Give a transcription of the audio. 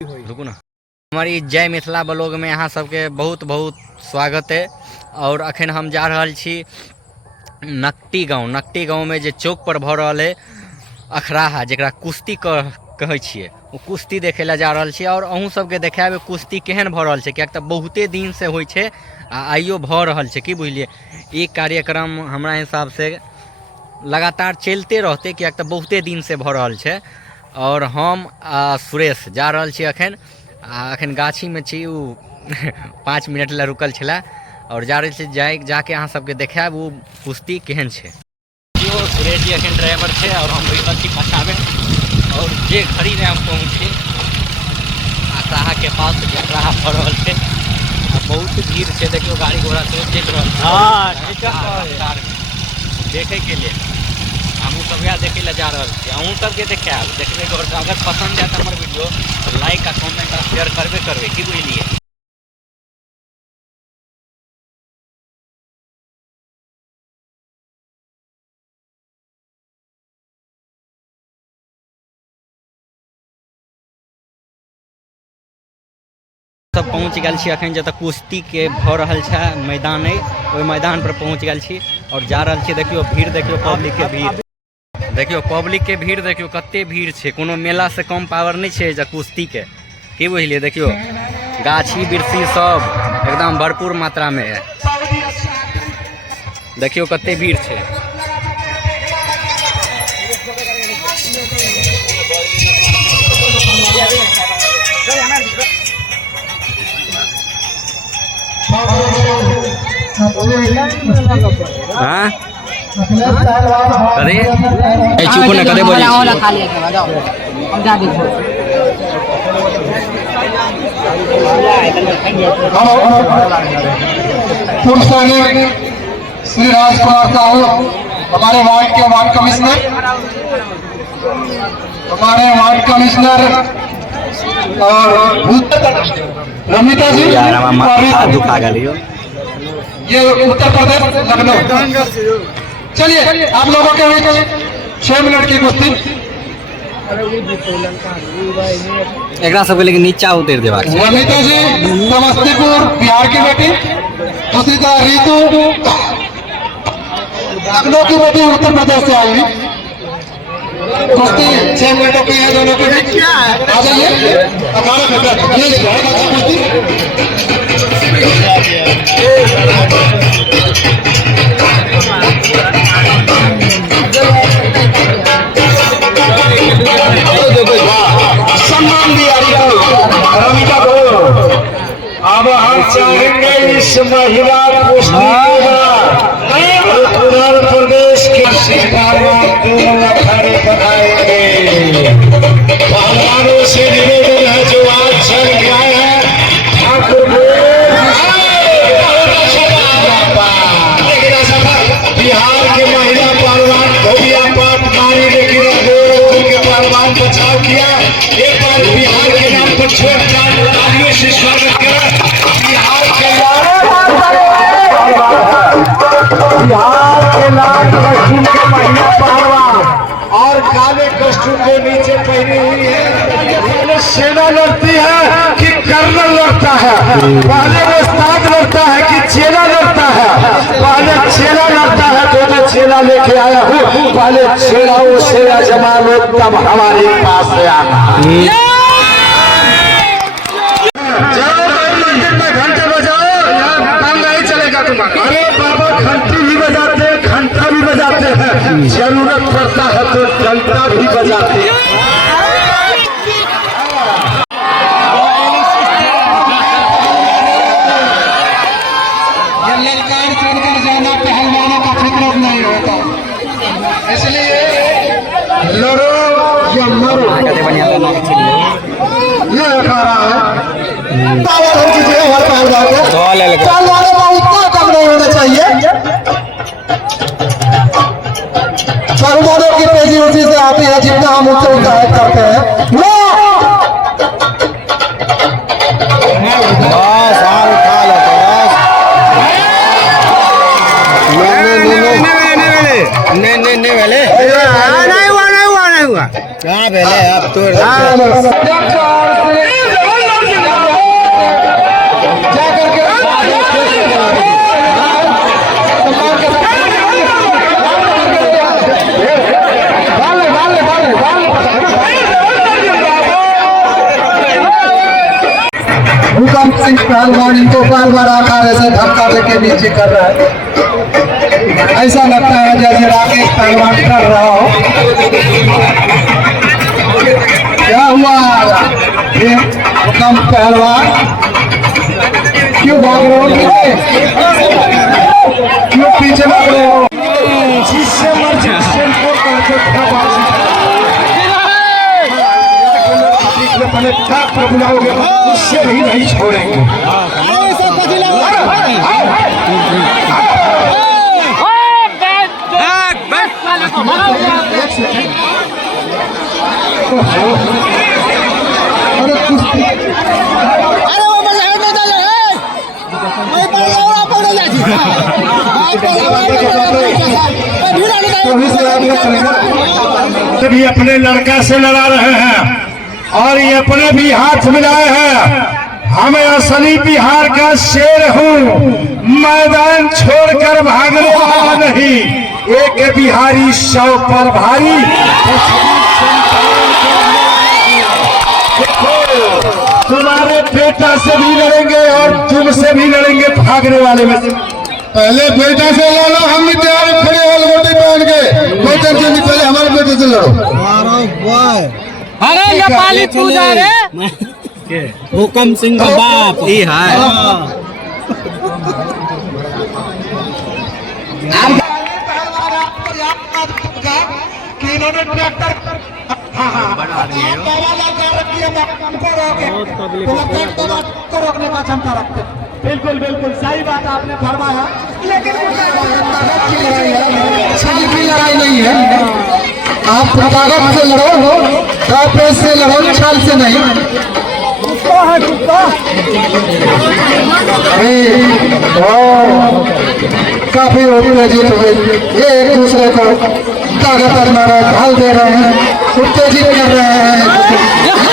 रुकू ना। हमारी जय मिथिला ब्लॉग में यहाँ सबके बहुत बहुत स्वागत है। और अखन हम जा रहा छी नकटी गाँव में जे चौक पर भ रहा है अखराहा जरा कुश्ती कहै छियै, वो कुश्ती देखे ला जा रहा छी। और अहूँ सबके देखाबे कुश्ती केहन भ रहा है, क्या तो बहुते दिन से होइ छै आ आइयो भ रहा है कि बुझलिए। ई कार्यक्रम हमरा हिसाब से लगातार चलते रहते, क्या तो बहुते दिन से भ रहा है। और हम सुरेश जा रहा छी अखन गाछी में छी। 5 मिनट ला रुकल छला और जा रहे छी जाके अहाँ सबके देखाब वो कुश्ती केहन छे। सुरेश जी अखन ड्राइवर छे और हम बैठल छी पछावे। और जे घड़ी में हम पहुँचे अखराहा के पास अखराहा भ रहल छे। बहुत भीड़ छे, देखियो गाड़ी घोड़ा सब देख रहल देखे के लिए हमू सब यहाँ देखे ला जा रहा है। अहूँ सबके देखाब देखने के। और अगर पसंद आए हमारे वीडियो तो लाइक आ कमेंट आ शेयर करबे कि बुझलिए। सब पहुँच गए छी अखन जतऽ कुश्ती के भ रहल छै मैदान है, ओहि मैदान पर पहुँच गए छी और जा रहल छी। देखियो भीड़, देखियो पब्लिक के भीड़, देखियो पब्लिक के भीड़, देखियो कते भीड़ छै। कोनो मेला से कम पावर नहीं छै जे कुश्ती के, की बुझलिए। देखियो गाछी बिरसी सब एकदम भरपूर मात्रा में है। देखियो कते भीड़ छै। हाँ कदे चुप ना कदे बोली श्री राजकुमार साहू हमारे वार्ड के वार्ड कमिश्नर और रमिता जी दुखा गई। ये उत्तर प्रदेश लखनऊ। चलिए आप लोगों के बीच 6 मिनट की कुश्ती। एकरा सबके लेकिन नीचा उतर देवा। रमिता जी समस्तीपुर बिहार की बेटी, दूसरी तरह रीतू लखनऊ की बेटी उत्तर प्रदेश से आई। कुश्ती 6 मिनटों की है दोनों के बीच। आ जाइए सम्मान दिया रमिता को। अब हम चाहेंगे इस महिला कुश्ती उत्तर प्रदेश के अखाड़े बनाएंगे। पहलवानों से निवेदन है जो आज चल गया है ठाकुर बिहार के महिला पहलवान धोबिया पाट मारी, लेकिन के पहलवान बचाव किया। एक बार बिहार के नाम पर छोड़ तालियों से स्वागत करें बिहार के लाल कस्टूम के महिला पहलवान और काले कस्टूम को नीचे पहनी हुई है। पहले सेना लड़ती है कि कर्नल लड़ता है, पहले उस्ताद लड़ता है कि चेला लड़ता है। पहले चेला लड़ता है तो मैं चेला लेके आया हूँ। पहले चेला वो सेना जमा लो तब हमारे पास से आना। घंटे बजाओ काम नहीं चलेगा तुम्हारा। अरे बाबा घंटी भी बजाते हैं, घंटा भी बजाते हैं, जरूरत पड़ता है तो घंटा भी बजाते हैं। ललकार छोड़कर जाना पहलवानों का फितरत नहीं होता, इसलिए लड़ो या मरो। ये अखाड़ा है पहलवानों का उतना कम नहीं होना चाहिए। पहलवानों की तेजी उसी से आती है जितना हम उससे उत्साहित करते हैं। नहीं हुआ क्या पहले अब तो पहलवान इनको बार बार आकार से धक्का देके नीचे कर रहा है। ऐसा लगता है जैसे राकेश पहलवान कर रहा हो। क्या हुआ ये कम पहलवान, क्यों भाग रहे हो पीछे? क्यों पीछे भाग रहे हो? जिससे मर्जी को करके पहले ठाक पर बुलाओगे उससे भी नहीं छोड़ेंगे। भी अपने लड़का से लड़ा रहे हैं और ये अपने भी हाथ मिलाए हैं। हमें असली बिहार का शेर हूँ, मैदान छोड़कर भागने वाला नहीं। एक बिहारी 100 पर भारी। तुम्हारे बेटा से भी लड़ेंगे और तुमसे भी लड़ेंगे, भागने वाले में से। पहले बेटा से लड़ो, हम भी तैयार खड़े हो गोटी पहन के। कोई टेंशन नहीं, पहले हमारे बेटे से लड़ो। अरे नेपाली पूजा रे हुकम सिंह का बाप ई है। इन्होंने ट्रैक्टर रोकने का क्षमता रखते। बिल्कुल बिल्कुल सही बात आपने फरमाया, लेकिन छल की लड़ाई नहीं है। आप ताकत से लड़ो, काफे से लड़ो, छल से नहीं। कुत्ता है कुत्ता। काफी उत्तेजित हुए, ये एक दूसरे को ताकत मारा ढाल दे रहे हैं, उत्तेजित कर रहे हैं।